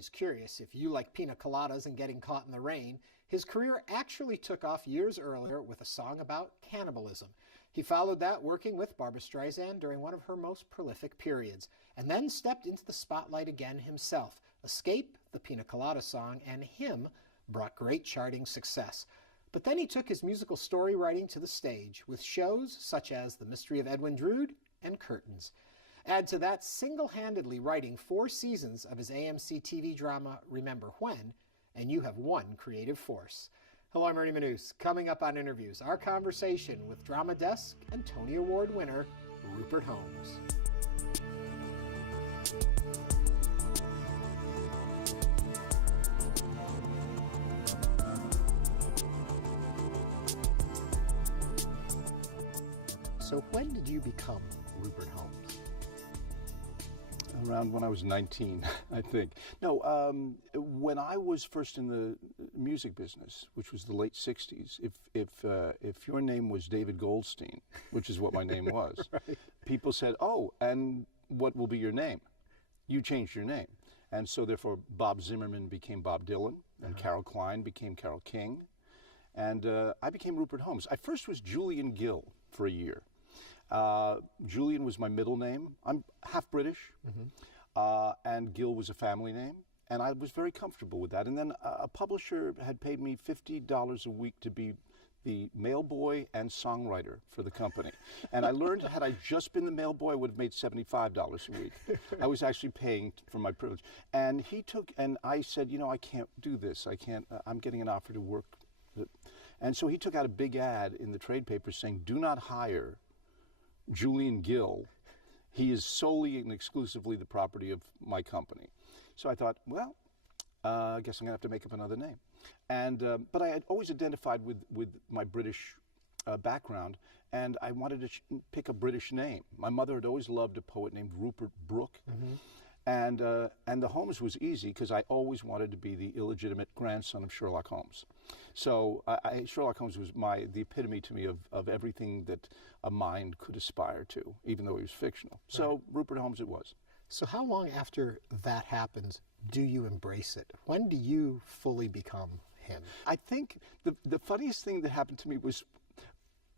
anybody's curious, if you like pina coladas and getting caught in the rain, his career actually took off years earlier with a song about cannibalism. He followed that working with Barbra Streisand during one of her most prolific periods, and then stepped into the spotlight again himself. Escape, the Pina Colada song, and Him brought great charting success. But then he took his musical story writing to the stage with shows such as The Mystery of Edwin Drood and Curtains. Add to that single-handedly writing 4 seasons of his AMC TV drama Remember When, and you have one creative force. Hello, I'm Ernie Manouse. Coming up on Interviews, our conversation with Drama Desk and Tony Award winner Rupert Holmes. So when did you become Rupert Holmes? Around when I was 19, I think. No, when I was first in the music business, which was the late 60s, if your name was David Goldstein, which is what my name was, Right. People said, "Oh, and what will be your name?" You changed your name. And so therefore Bob Zimmerman became Bob Dylan, and Carol Klein became Carole King, and I became Rupert Holmes. I first was Julian Gill for a year. Julian was my middle name. I'm half British, and Gill was a family name, and I was very comfortable with that. And then a publisher had paid me $50 a week to be the mail boy and songwriter for the company. And I learned, had I just been the mail boy, I would have made $75 a week. I was actually paying for my privilege. And I said, I can't do this. I can't, I'm getting an offer to work. And so he took out a big ad in the trade papers saying, "Do not hire Julian Gill. He is solely and exclusively the property of my company." So I thought, well, I guess I'm going to have to make up another name. And but I had always identified with my British background, and I wanted to pick a British name. My mother had always loved a poet named Rupert Brooke. And the Holmes was easy because I always wanted to be the illegitimate grandson of Sherlock Holmes. So Sherlock Holmes was the epitome to me of everything that a mind could aspire to, even though he was fictional. So Rupert Holmes it was. So how long after that happens do you embrace it? When do you fully become him? I think the funniest thing that happened to me was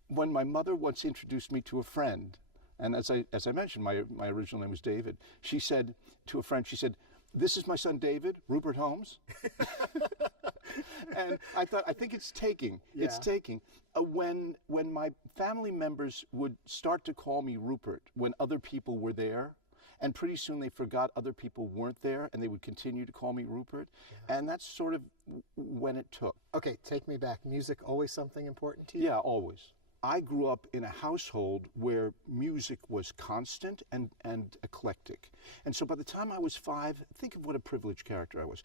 when my mother once introduced me to a friend. And as I mentioned, my original name was David. She said to a friend, "This is my son David, Rupert Holmes." And I thought, I think it's taking. Yeah. It's taking. When my family members would start to call me Rupert when other people were there, and pretty soon they forgot other people weren't there, and they would continue to call me Rupert. Yeah. And that's sort of when it took. Okay, take me back. Music always something important to you? Yeah, always. I grew up in a household where music was constant and eclectic. And so by the time I was 5, think of what a privileged character I was.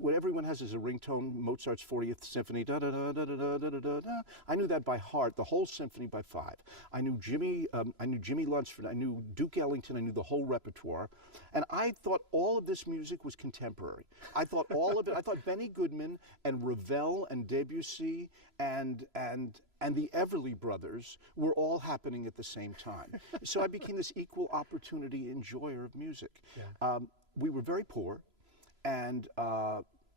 What everyone has is a ringtone, Mozart's 40th Symphony, da-da-da-da-da-da-da-da-da. I knew that by heart, the whole symphony by 5. I knew Jimmy Lunceford, I knew Duke Ellington, I knew the whole repertoire. And I thought all of this music was contemporary. I thought all of it, I thought Benny Goodman and Ravel and Debussy and the Everly Brothers were all happening at the same time. So I became this equal opportunity enjoyer of music. Yeah. We were very poor, and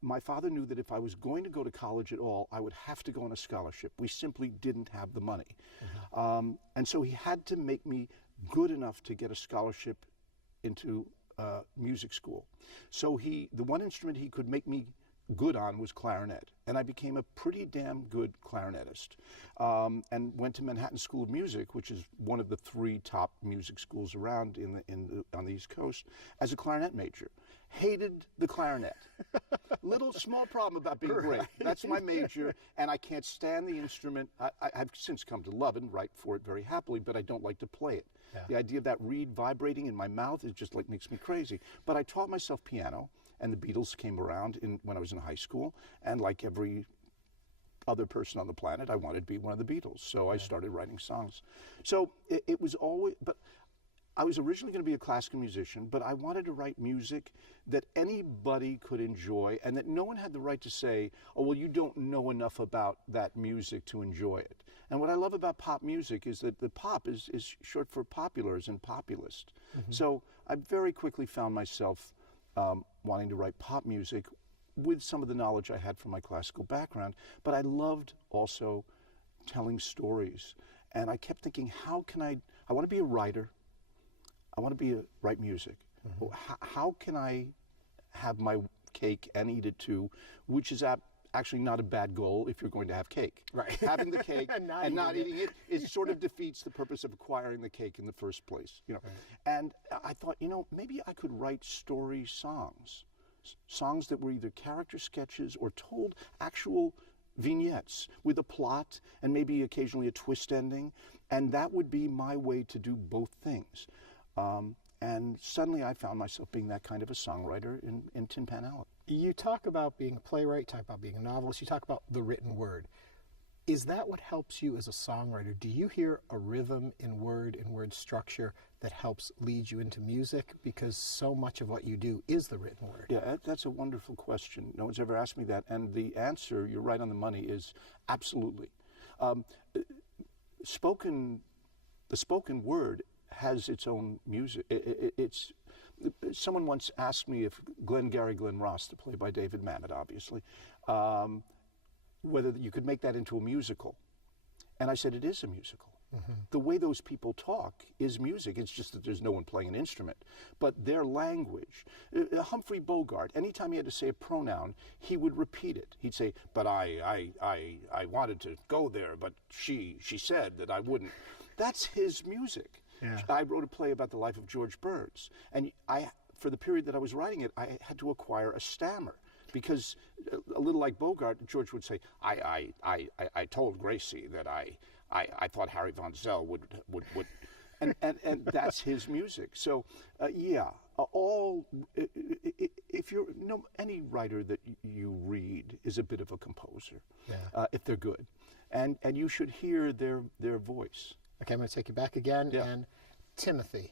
my father knew that if I was going to go to college at all, I would have to go on a scholarship. We simply didn't have the money. And so he had to make me good enough to get a scholarship into music school. So the one instrument he could make me good on was clarinet, and I became a pretty damn good clarinetist, and went to Manhattan School of Music, which is one of the 3 top music schools around on the East Coast, as a clarinet major. Hated the clarinet. Small problem about being great. That's my major, and I can't stand the instrument. I've since come to love it and write for it very happily, but I don't like to play it. Yeah. The idea of that reed vibrating in my mouth is just makes me crazy. But I taught myself piano, and the Beatles came around when I was in high school, and like every other person on the planet, I wanted to be one of the Beatles. So I started writing songs. So it was always, but I was originally going to be a classical musician, but I wanted to write music that anybody could enjoy, and that no one had the right to say, "Oh, well, you don't know enough about that music to enjoy it." And what I love about pop music is that the pop is short for populars and populist. So I very quickly found myself wanting to write pop music with some of the knowledge I had from my classical background, but I loved also telling stories. And I kept thinking, how can I want to be a writer, I want to write music. Mm-hmm. How can I have my cake and eat it too, which is actually not a bad goal if you're going to have cake. Right. Having the cake and not eating it sort of defeats the purpose of acquiring the cake in the first place. You know. Right. And I thought, maybe I could write story songs that were either character sketches or told actual vignettes with a plot and maybe occasionally a twist ending, and that would be my way to do both things. And suddenly I found myself being that kind of a songwriter in Tin Pan Alley. You talk about being a playwright, talk about being a novelist, you talk about the written word. Is that what helps you as a songwriter? Do you hear a rhythm in word structure that helps lead you into music? Because so much of what you do is the written word. Yeah, that's a wonderful question. No one's ever asked me that. And the answer, you're right on the money, is absolutely. The spoken word has its own music. Someone once asked me if Glengarry Glen Ross, the play by David Mamet, obviously, whether you could make that into a musical. And I said, it is a musical. Mm-hmm. The way those people talk is music. It's just that there's no one playing an instrument. But their language, Humphrey Bogart, anytime he had to say a pronoun, he would repeat it. He'd say, but I wanted to go there, but she said that I wouldn't. That's his music. Yeah. I wrote a play about the life of George Burns, and for the period that I was writing it, I had to acquire a stammer, because a little like Bogart, George would say, I told Gracie that I thought Harry Von Zell would and that's his music. So if you're any writer that you read is a bit of a composer, if they're good, and you should hear their voice. Okay, I'm going to take you back again. Yeah. And Timothy,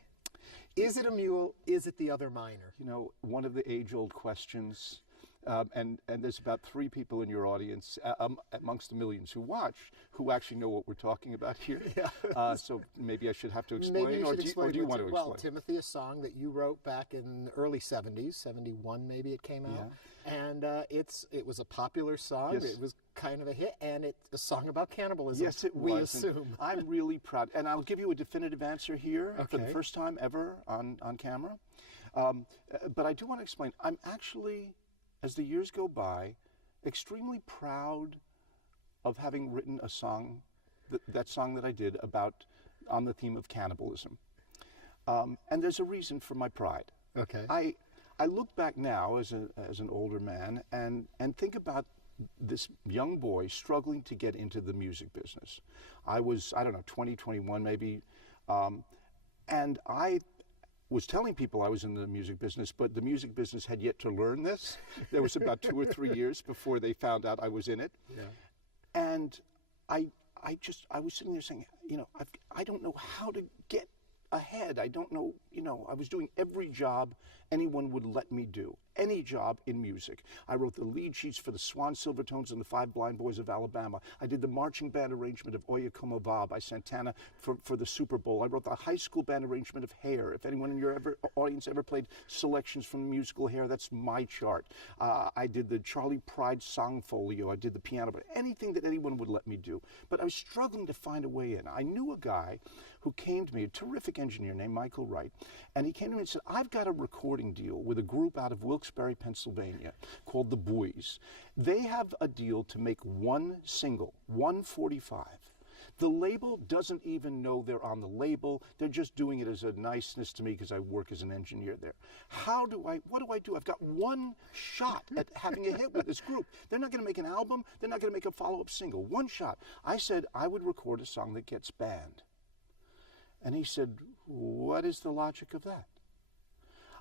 is it a mule? Is it the other minor? One of the age-old questions, and there's about 3 people in your audience, amongst the millions who watch, who actually know what we're talking about here. Yeah. So maybe I should have to explain, maybe or do you want to explain? Well, Timothy, a song that you wrote back in the early 70s, 71 maybe it came out. Yeah. And it was a popular song. Yes. It was kind of a hit, and it's a song about cannibalism. Yes, it was. We assume. I'm really proud, and I'll give you a definitive answer here for the first time ever on camera. But I do want to explain. I'm actually, as the years go by, extremely proud of having written a song, that song that I did on the theme of cannibalism. And there's a reason for my pride. Okay. I look back now as an older man and think about this young boy struggling to get into the music business. I was, 20, 21 maybe, and I was telling people I was in the music business, but the music business had yet to learn this. There was about 2 or 3 years before they found out I was in it. Yeah. And I was sitting there saying, I don't know how to get ahead. I don't know, I was doing every job anyone would let me do, any job in music. I wrote the lead sheets for the Swan Silvertones and the Five Blind Boys of Alabama. I did the marching band arrangement of Oye Como Va by Santana for the Super Bowl. I wrote the high school band arrangement of Hair. If anyone in your audience ever played selections from the musical Hair, that's my chart. I did the Charlie Pride song folio. I did the piano, but anything that anyone would let me do. But I was struggling to find a way in. I knew a guy who came to me, a terrific engineer named Michael Wright, and he came to me and said, I've got a recording deal with a group out of Wilkes-Barre, Pennsylvania, called the Buoys. They have a deal to make one single, 145. The label doesn't even know they're on the label. They're just doing it as a niceness to me because I work as an engineer there. What do I do? I've got one shot at having a hit with this group. They're not going to make an album. They're not going to make a follow-up single. One shot. I said I would record a song that gets banned. And he said, what is the logic of that?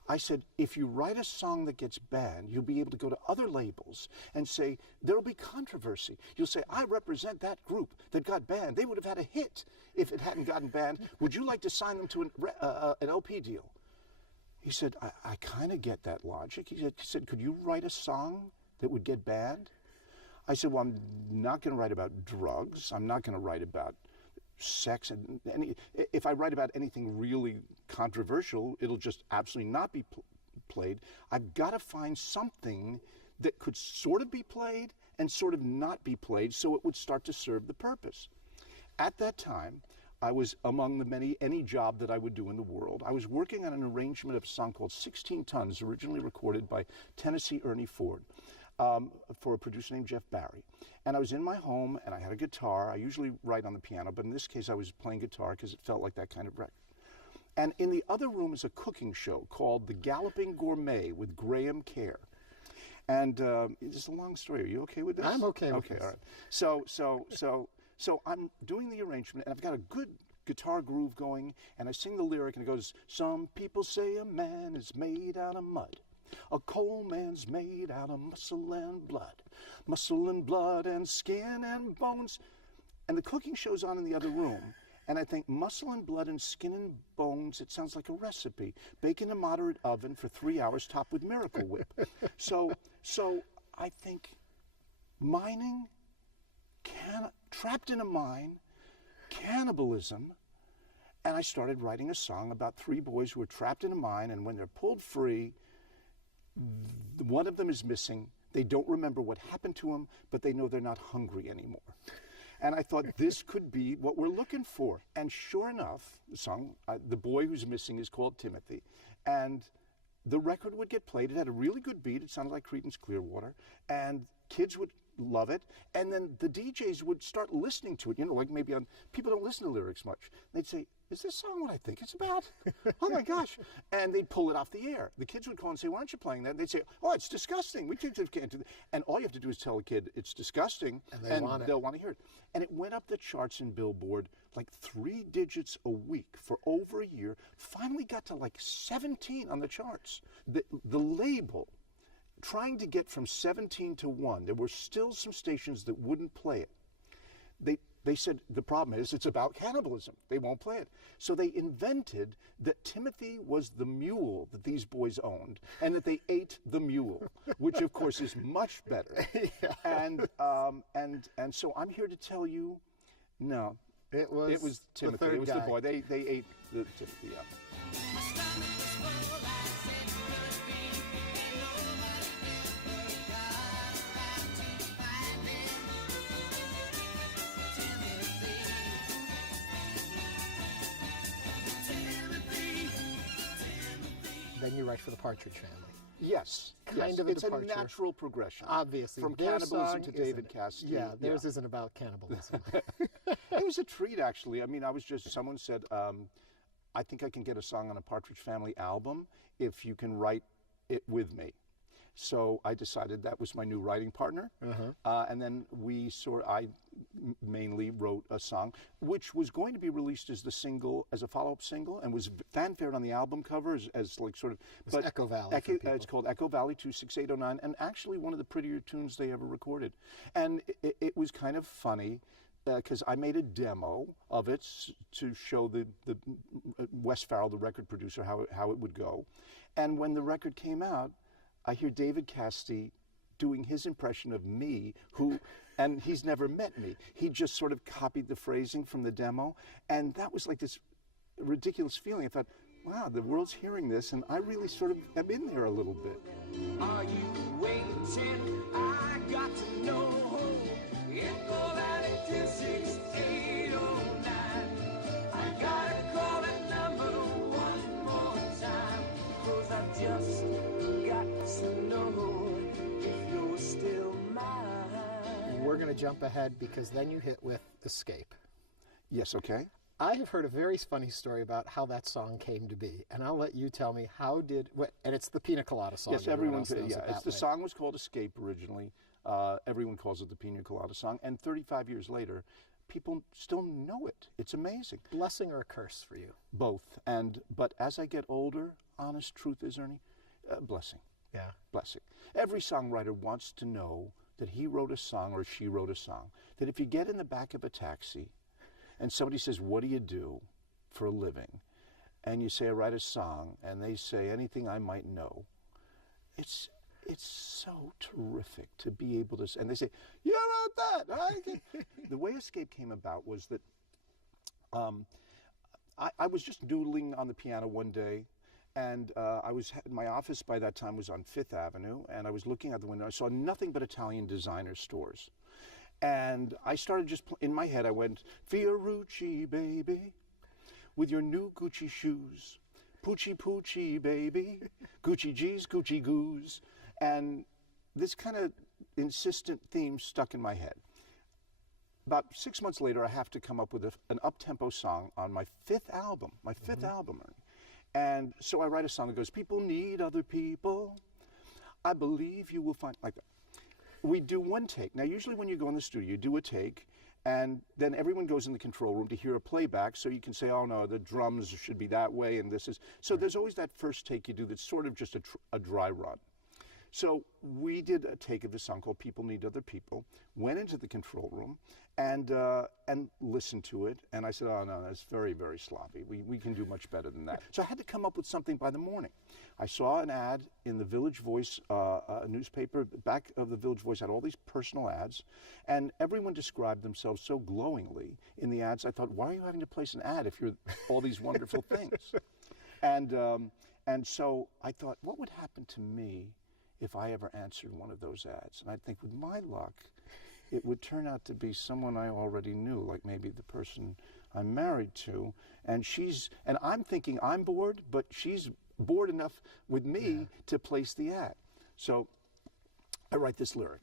I said, if you write a song that gets banned, you'll be able to go to other labels and say, there'll be controversy. You'll say, I represent that group that got banned. They would have had a hit if it hadn't gotten banned. Would you like to sign them to an LP deal? He said, I kind of get that logic. He said, could you write a song that would get banned? I said, well, I'm not going to write about drugs. I'm not going to write about sex, and if I write about anything really controversial, it'll just absolutely not be played. I've got to find something that could sort of be played and sort of not be played so it would start to serve the purpose. At that time, I was among the any job that I would do in the world. I was working on an arrangement of a song called 16 Tons, originally recorded by Tennessee Ernie Ford for a producer named Jeff Barry. And I was in my home, and I had a guitar. I usually write on the piano, but in this case I was playing guitar because it felt like that kind of record. And in the other room is a cooking show called The Galloping Gourmet with Graham Kerr. And it's a long story. Are you okay with this? I'm okay with this. Okay, all right. So I'm doing the arrangement, and I've got a good guitar groove going, and I sing the lyric, and it goes, some people say a man is made out of mud. A coal man's made out of muscle and blood and skin and bones. And the cooking show's on in the other room, and I think muscle and blood and skin and bones, it sounds like a recipe. Bake in a moderate oven for 3 hours, topped with Miracle Whip. So I think mining, trapped in a mine, cannibalism, and I started writing a song about 3 boys who were trapped in a mine, and when they're pulled free, one of them is missing. They don't remember what happened to them, but they know they're not hungry anymore. And I thought this could be what we're looking for. And sure enough, the song, the boy who's missing is called Timothy. And the record would get played. It had a really good beat. It sounded like Creedence Clearwater. And kids would love it. And then the DJs would start listening to it. You know, like maybe people don't listen to lyrics much. They'd say, is this song what I think it's about? Oh my gosh. And they'd pull it off the air. The kids would call and say, why aren't you playing that? And they'd say, oh, it's disgusting. We can't do that. And all you have to do is tell a kid it's disgusting, and they'll want to hear it. And it went up the charts in Billboard like 3 digits a week for over a year, finally got to like 17 on the charts. The label, trying to get from 17 to 1, there were still some stations that wouldn't play it. They said, the problem is it's about cannibalism. They won't play it. So they invented that Timothy was the mule that these boys owned, and that they ate the mule, which of course is much better. Yeah. And so I'm here to tell you, no, it was Timothy. It was the boy. They ate the Timothy. Yeah. Then you write for the Partridge Family. Yes. Kind of a it's departure. A natural progression. Obviously. From cannibalism to David Cassidy. Yeah, theirs isn't about cannibalism. It was a treat, actually. I mean, someone said, I think I can get a song on a Partridge Family album if you can write it with me. So I decided that was my new writing partner. And then I mainly wrote a song, which was going to be released as a follow-up single, and was fanfared on the album cover as like sort of. But Echo Valley. It's called Echo Valley 26809, and actually one of the prettier tunes they ever recorded. And it was kind of funny, because I made a demo of it to show the Wes Farrell, the record producer, how it would go. And when the record came out, I hear David Cassidy doing his impression of me, and he's never met me. He just sort of copied the phrasing from the demo, and that was like this ridiculous feeling. I thought, wow, the world's hearing this, and I really sort of am in there a little bit. Are you waiting? I got to know. Echo Valley 26809. I gotta call that number one more time, 'cause I just to know if you're still mine. We're going to jump ahead because then you hit with Escape. Yes, okay. I have heard a very funny story about how that song came to be, and I'll let you tell me and it's the Pina Colada song. Yes, everyone knows the song was called Escape originally. Everyone calls it the Pina Colada song, and 35 years later, people still know it. It's amazing. Blessing or a curse for you? Both. But as I get older, honest truth is, Ernie, blessing. Yeah. Blessing. Every songwriter wants to know that he wrote a song or she wrote a song. That if you get in the back of a taxi and somebody says, what do you do for a living? And you say, I write a song, and they say, anything I might know. It's so terrific to be able to, and they say, you wrote that. The way Escape came about was that I was just doodling on the piano one day, And my office by that time was on Fifth Avenue, and I was looking out the window. I saw nothing but Italian designer stores. And I started just, in my head, I went, Fiorucci, baby, with your new Gucci shoes. Poochie, poochie, baby, Gucci G's, Gucci goos. And this kind of insistent theme stuck in my head. About 6 months later, I have to come up with an up-tempo song on my fifth album, Ernie. And so I write a song that goes, people need other people. I believe you will find, like that. We do one take. Now, usually when you go in the studio, you do a take, and then everyone goes in the control room to hear a playback, so you can say, oh, no, the drums should be that way, and this is. So there's always that first take you do that's sort of just a dry run. So we did a take of the song called People Need Other People, went into the control room, and listened to it, and I said, oh, no, that's very, very sloppy. We can do much better than that. So I had to come up with something by the morning. I saw an ad in the Village Voice, a newspaper. Back of the Village Voice had all these personal ads, and everyone described themselves so glowingly in the ads. I thought, why are you having to place an ad if you're all these wonderful things? And so I thought, what would happen to me if I ever answered one of those ads? And I'd think, with my luck, it would turn out to be someone I already knew, like maybe the person I'm married to. And I'm thinking I'm bored, but she's bored enough with me to place the ad. So I write this lyric.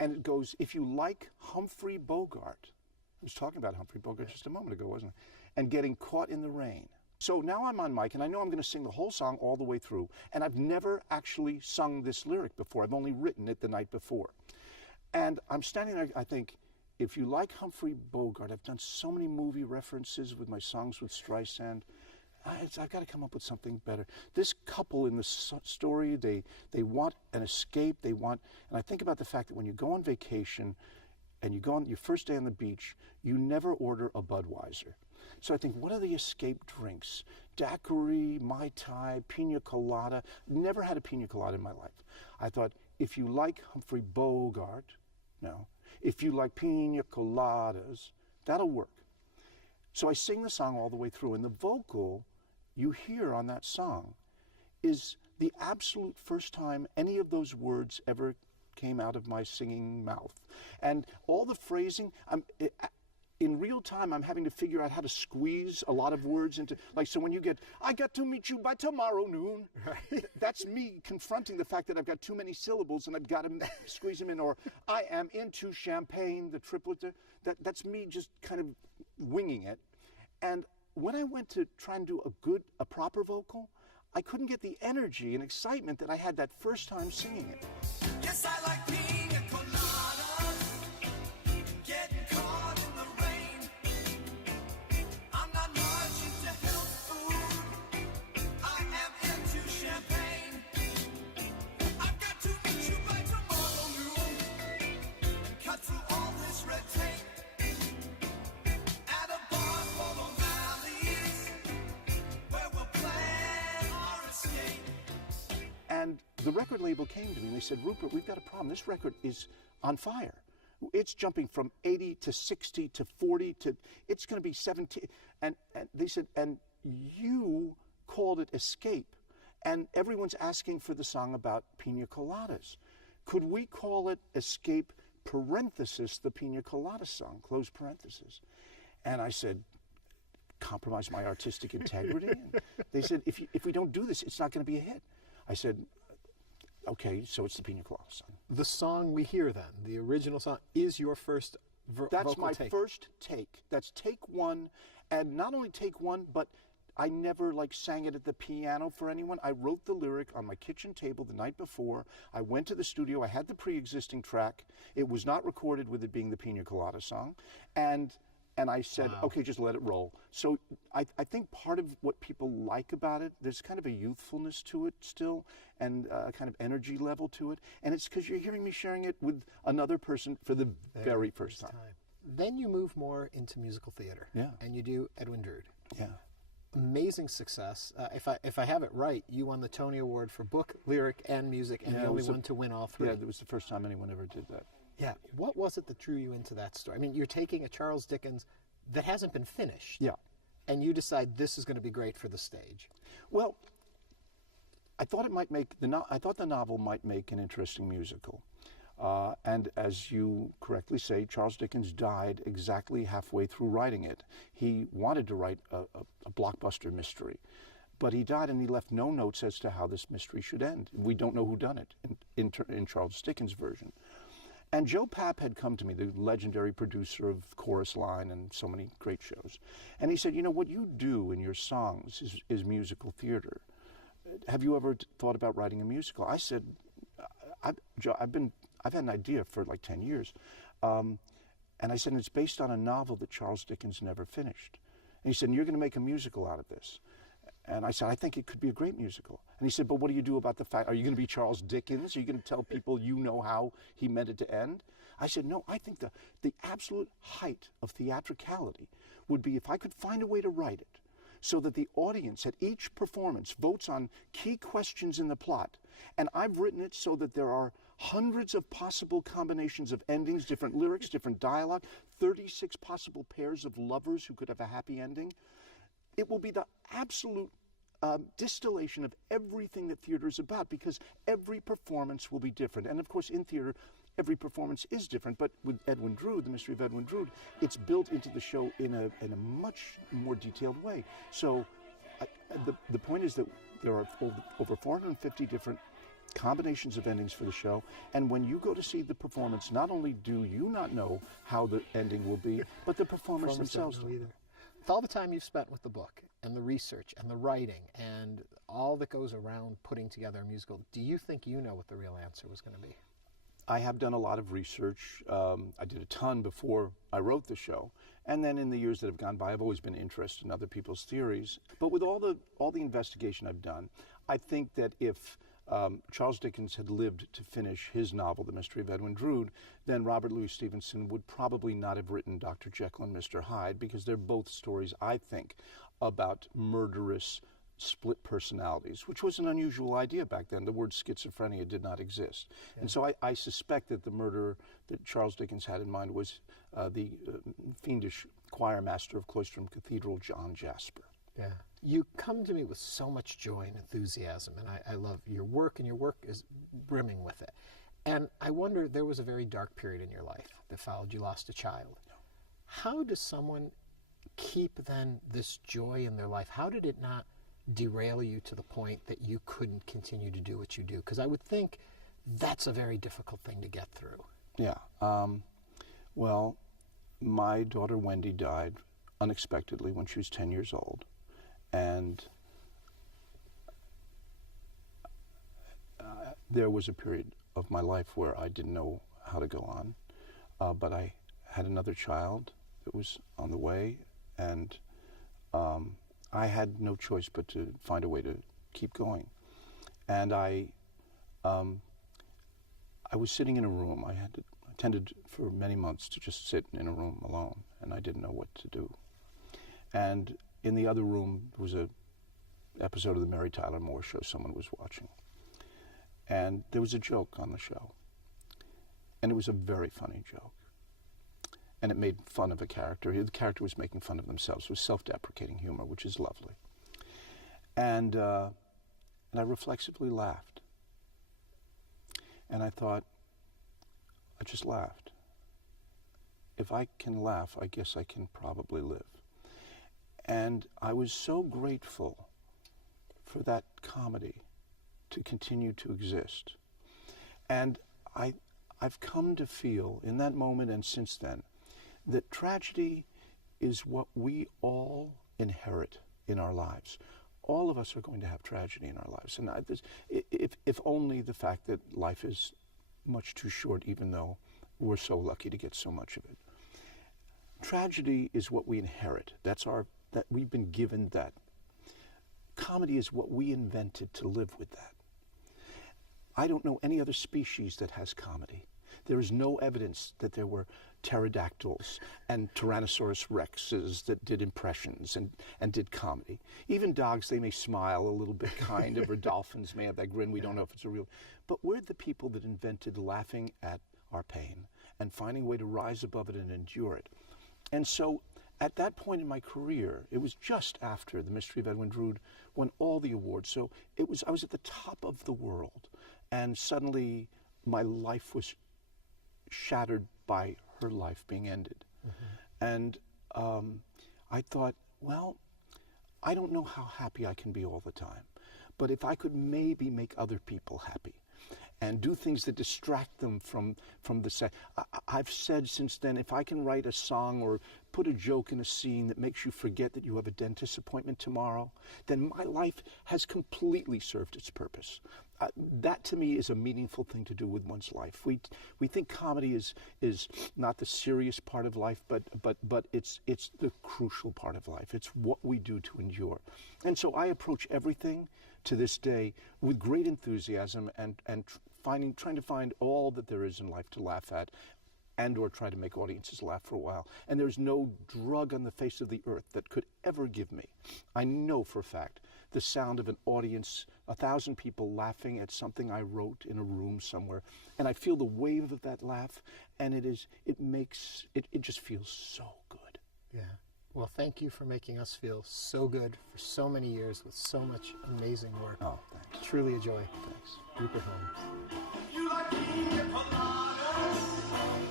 And it goes, if you like Humphrey Bogart, I was talking about Humphrey Bogart just a moment ago, wasn't I? And getting caught in the rain. So now I'm on mic, and I know I'm going to sing the whole song all the way through, and I've never actually sung this lyric before. I've only written it the night before. And I'm standing there, I think, if you like Humphrey Bogart, I've done so many movie references with my songs with Streisand. I've got to come up with something better. This couple in the story, they want an escape, and I think about the fact that when you go on vacation, and you go on your first day on the beach, you never order a Budweiser. So I think, what are the escape drinks? Daiquiri, Mai Tai, Pina Colada. Never had a Pina Colada in my life. I thought, if you like Humphrey Bogart, no. If you like Pina Coladas, that'll work. So I sing the song all the way through, and the vocal you hear on that song is the absolute first time any of those words ever came out of my singing mouth. And all the phrasing, in real time, I'm having to figure out how to squeeze a lot of words into, like, so when you get, I got to meet you by tomorrow noon, right? That's me confronting the fact that I've got too many syllables and I've got to squeeze them in, or I am into champagne, the triplet, that's me just kind of winging it. And when I went to try and do a proper vocal, I couldn't get the energy and excitement that I had that first time singing it. Yes, I like pina coladas, getting caught in the rain. I'm not much into health food, I am into champagne. I've got to meet you by tomorrow noon, and cut through all this red tape, at a bar full of valleys, where we'll plan our escape. And the record label came to me and they said, Rupert, we've got a problem. This record is on fire. It's jumping from 80 to 60 to 40 to, it's going to be 17. And they said, and you called it Escape. And everyone's asking for the song about pina coladas. Could we call it Escape, parenthesis, the pina colada song, close parenthesis? And I said, compromise my artistic integrity? And they said, if we don't do this, it's not going to be a hit. I said, okay, so it's the Pina Colada song. The song we hear then, the original song, is your first vocal take? That's my first take. That's take one, and not only take one, but I never sang it at the piano for anyone. I wrote the lyric on my kitchen table the night before. I went to the studio. I had the pre-existing track. It was not recorded with it being the Pina Colada song, and I said, wow, okay, just let it roll. So I think part of what people like about it, there's kind of a youthfulness to it still, and a kind of energy level to it. And it's because you're hearing me sharing it with another person for the very first time. Then you move more into musical theater. Yeah. And you do Edwin Drood. Yeah. Amazing success. If I have it right, you won the Tony Award for book, lyric, and music, and the only one to win all three. Yeah, it was the first time anyone ever did that. Yeah. What was it that drew you into that story? I mean, you're taking a Charles Dickens that hasn't been finished. Yeah. And you decide this is going to be great for the stage. Well, I thought I thought the novel might make an interesting musical. And as you correctly say, Charles Dickens died exactly halfway through writing it. He wanted to write a blockbuster mystery, but he died and he left no notes as to how this mystery should end. We don't know who done it in Charles Dickens' version. And Joe Papp had come to me, the legendary producer of Chorus Line and so many great shows. And he said, you know, what you do in your songs is musical theater. Have you ever thought about writing a musical? I said, Joe, I've had an idea for like 10 years. And I said, it's based on a novel that Charles Dickens never finished. And he said, and you're going to make a musical out of this. And I said, I think it could be a great musical. And he said, but what do you do about the fact, are you going to be Charles Dickens? Are you going to tell people you know how he meant it to end? I said, no, I think the absolute height of theatricality would be if I could find a way to write it so that the audience at each performance votes on key questions in the plot. And I've written it so that there are hundreds of possible combinations of endings, different lyrics, different dialogue, 36 possible pairs of lovers who could have a happy ending. It will be the absolute distillation of everything that theater is about, because every performance will be different. And of course, in theater, every performance is different. But with Edwin Drood, The Mystery of Edwin Drood, it's built into the show in a much more detailed way. So the point is that there are over 450 different combinations of endings for the show, and when you go to see the performance, not only do you not know how the ending will be, but the performers themselves don't. With all the time you've spent with the book and the research and the writing and all that goes around putting together a musical, do you think you know what the real answer was going to be? I have done a lot of research. I did a ton before I wrote the show, and then in the years that have gone by, I've always been interested in other people's theories. But with all the investigation I've done, I think that if Charles Dickens had lived to finish his novel, The Mystery of Edwin Drood, then Robert Louis Stevenson would probably not have written Dr. Jekyll and Mr. Hyde, because they're both stories, I think, about murderous split personalities, which was an unusual idea back then. The word schizophrenia did not exist. Yeah. And so I suspect that the murderer that Charles Dickens had in mind was the fiendish choir master of Cloisterham Cathedral, John Jasper. Yeah. You come to me with so much joy and enthusiasm, and I love your work, and your work is brimming with it. And I wonder, there was a very dark period in your life that followed. You lost a child. No. How does someone keep then this joy in their life? How did it not derail you to the point that you couldn't continue to do what you do? Because I would think that's a very difficult thing to get through. Yeah. Well, my daughter Wendy died unexpectedly when she was 10 years old. And there was a period of my life where I didn't know how to go on, but I had another child that was on the way, and I had no choice but to find a way to keep going. And I was sitting in a room. I had attended for many months to just sit in a room alone, and I didn't know what to do. And in the other room was an episode of the Mary Tyler Moore Show someone was watching. And there was a joke on the show. And it was a very funny joke. And it made fun of a character. The character was making fun of themselves. It was self-deprecating humor, which is lovely. And I reflexively laughed. And I thought, I just laughed. If I can laugh, I guess I can probably live. And I was so grateful for that comedy to continue to exist. And I've come to feel in that moment and since then that tragedy is what we all inherit in our lives. All of us are going to have tragedy in our lives. And if only the fact that life is much too short, even though we're so lucky to get so much of it. Tragedy is what we inherit. That we've been given that. Comedy is what we invented to live with that. I don't know any other species that has comedy. There is no evidence that there were pterodactyls and Tyrannosaurus rexes that did impressions and did comedy. Even dogs, they may smile a little bit kind of, or dolphins may have that grin. We don't know if it's a real. But we're the people that invented laughing at our pain and finding a way to rise above it and endure it. And so at that point in my career, it was just after The Mystery of Edwin Drood won all the awards. So I was at the top of the world, and suddenly my life was shattered by her life being ended. And I thought, well, I don't know how happy I can be all the time, but if I could maybe make other people happy and do things that distract them from the set. I've said since then, if I can write a song or put a joke in a scene that makes you forget that you have a dentist appointment tomorrow, then my life has completely served its purpose. That to me is a meaningful thing to do with one's life. We think comedy is not the serious part of life, but it's the crucial part of life. It's what we do to endure. And so I approach everything to this day with great enthusiasm and trying to find all that there is in life to laugh at, and or try to make audiences laugh for a while. And there's no drug on the face of the earth that could ever give me, I know for a fact, the sound of an audience, 1,000 people laughing at something I wrote in a room somewhere, and I feel the wave of that laugh, and it just feels so good. Yeah. Well, thank you for making us feel so good for so many years with so much amazing work. Oh, thanks. Truly a joy. Thanks. Rupert Holmes. You like pina coladas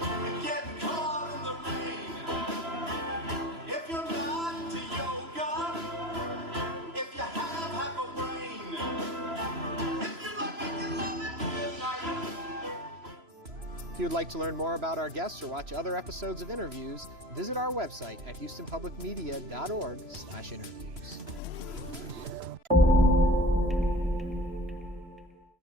and getting caught in the rain. If you're not into yoga, if you have half a brain, if you like making love at midnight. If you'd like to learn more about our guests or watch other episodes of Interviews, visit our website at houstonpublicmedia.org/interviews.